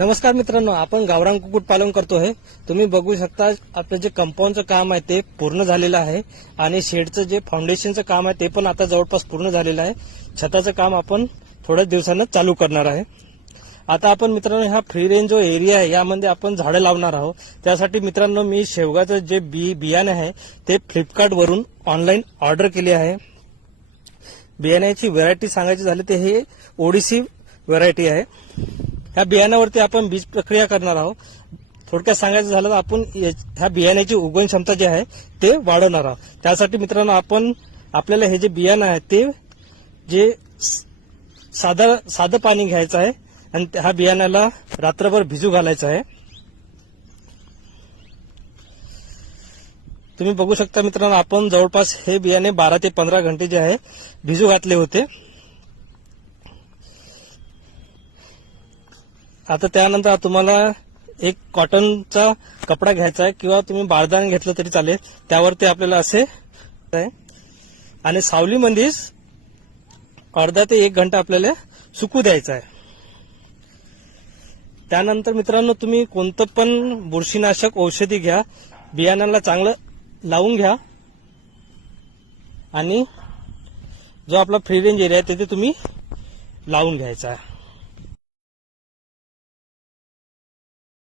नमस्कार मित्रांनो, आपण गावरान कुक्कुटपालन करतोय। तुम्ही बघू शकता आपलं जे कंपाऊंडचं काम आहे ते पूर्ण झालेलं आहे आणि शेडचं जे फाउंडेशनचं काम आहे ते पण आता जवळपास पूर्ण झालेलं आहे। छताचं काम आपण थोड्याच दिवसांनी चालू करणार आहे। आता आपण मित्रांनो हा फ्री रेंज जो एरिया आहे यामध्ये आपण झाडं लावणार आहोत। त्यासाठी मित्रांनो मी शेवगाचं जे बियाणे आहे ते फ्लिपकार्ट वरून ऑनलाईन ऑर्डर केले आहे। बियाण्याची व्हरायटी सांगायची झाली तर हे ओडिसी व्हरायटी आहे। ह्या बियाण्यावरती आपण बीज प्रक्रिया करणार आहोत। थोडक्यात सांगायचं झालं तर आपण ह्या बियाण्याची उगवण क्षमता जी आहे ते वाढवणार आहोत। त्यासाठी मित्रांनो आपल्याला हे जे बियाणं आहे ते जे साधं पाणी घ्यायचं आहे आणि ह्या बियाण्याला रात्रभर भिजू घालायचं आहे। तुम्ही बघू शकता मित्रांनो आपण जवळपास हे बियाणे 12 ते 15 घंटे जे आहे भिजू घातले होते। आता त्यानंतर तुम्हाला एक कॉटनचा कपडा घ्यायचा आहे किंवा तुम्ही बारदान घेतलं तरी चालेल। त्यावरती आपल्याला असे आणि सावलीमध्येच अर्धा ते 1 घंटा आपल्याला सुकू द्यायचं आहे। त्यानंतर मित्रांनो तुम्ही कोणतं पण बुरशीनाशक औषधी घ्या, बियाणाला चांगलं लावून घ्या आणि जो आपला फ्री रेंज एरिया आहे तिथे तुम्ही लावून घ्यायचा आहे।